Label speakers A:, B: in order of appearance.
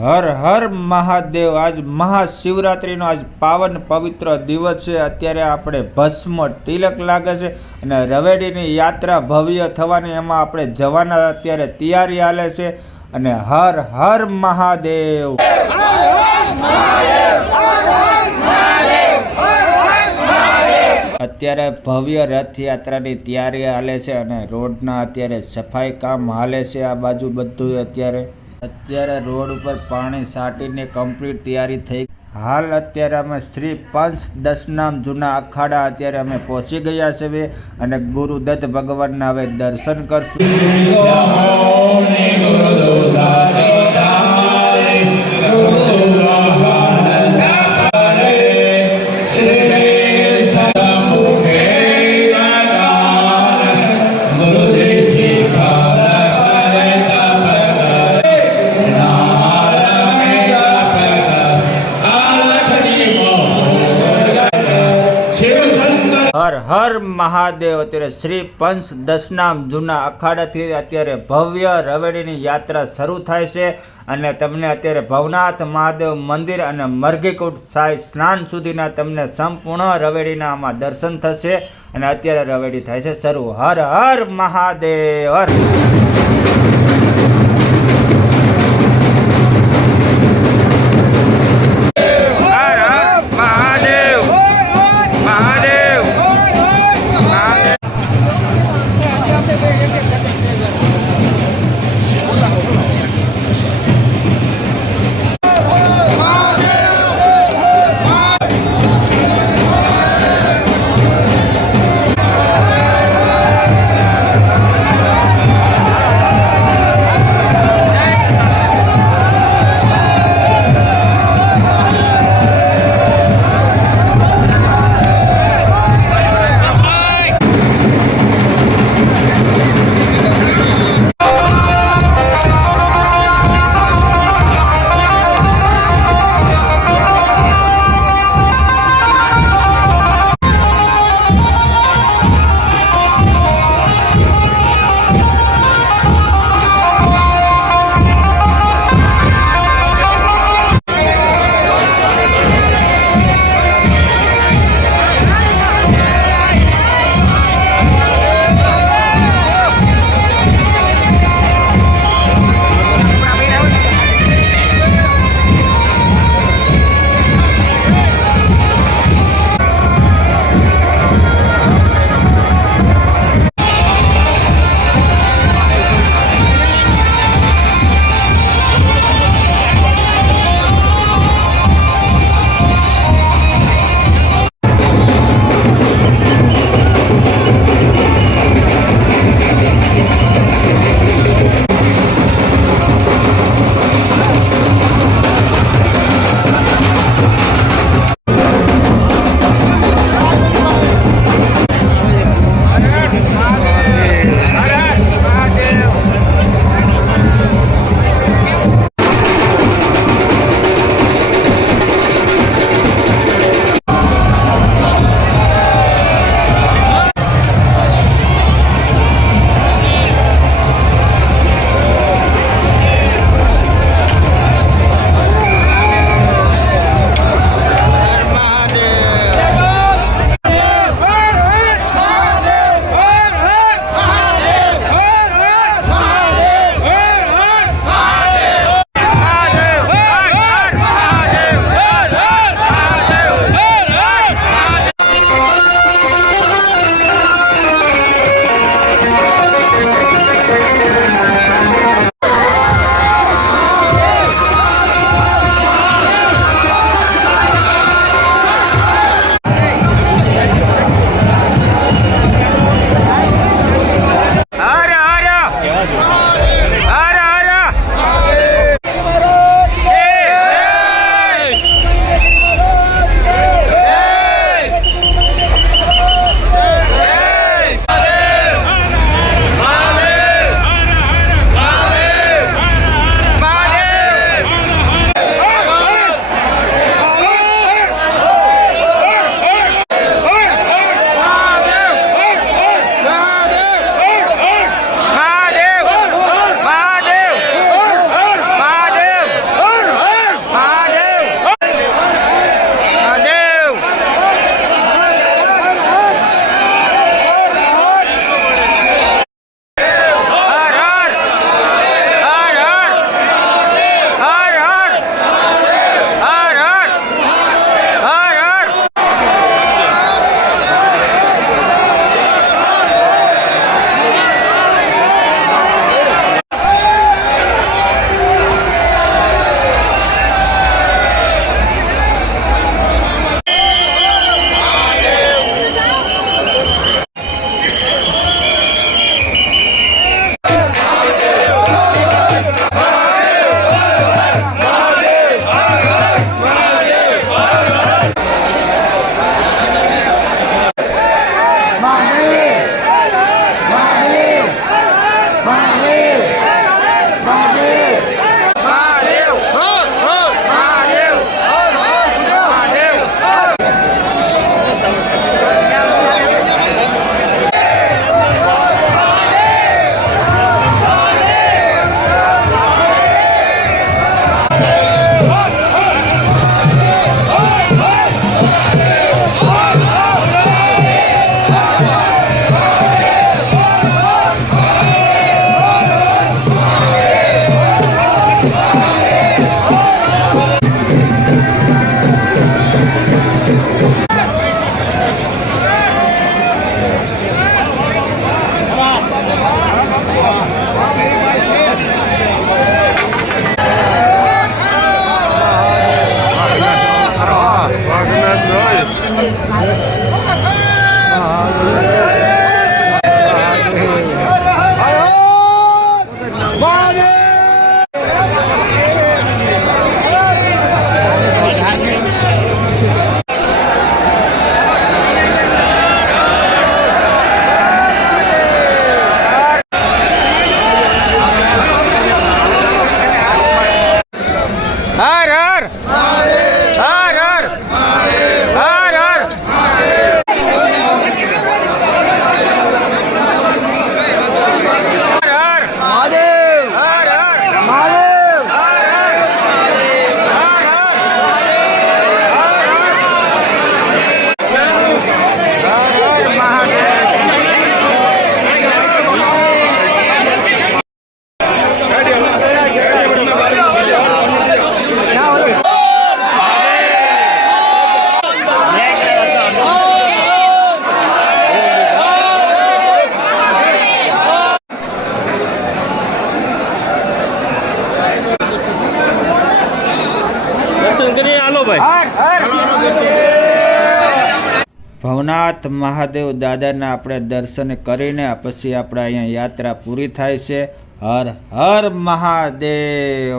A: હર હર મહાદેવ. આજ મહાશિવરાત્રિનો આજ પાવન પવિત્ર દિવસ છે. અત્યારે આપણે ભસ્મ તિલક લાગે છે અને રવેડીની યાત્રા ભવ્ય થવાની. એમાં આપણે જવાના અત્યારે તૈયારી હાલે છે અને હર હર મહાદેવ. અત્યારે ભવ્ય રથયાત્રાની તૈયારી હાલે છે અને રોડના અત્યારે સફાઈ કામ હાલે છે આ બાજુ બધું અત્યારે. અત્યારે રોડ ઉપર પાણી સાટીને કમ્પ્લીટ તૈયારી થઈ હાલ અત્યારે અમે શ્રી પંચ દશનામ જૂના અખાડા અત્યારે અમે પહોંચી ગયા છે અને ગુરુદત્ત ભગવાનના હવે દર્શન કરશું હર મહાદેવ. અત્યારે શ્રી પંચ દશનામ જૂના અખાડાથી અત્યારે ભવ્ય રવેડીની યાત્રા શરૂ થાય છે અને તમને અત્યારે ભવનાથ મહાદેવ મંદિર અને મરઘીકૂટ સાઈ સ્નાન સુધીના તમને સંપૂર્ણ રવેડીના આમાં દર્શન થશે અને અત્યારે રવેડી થાય છે શરૂ. હર હર મહાદેવ, હર.
B: Ar, ar! ar.
A: Bhavnath Mahadev દાદાના આપણે દર્શન કરીને પછી આપણે અહીંયા યાત્રા પૂરી થાય છે. હર હર મહાદેવ.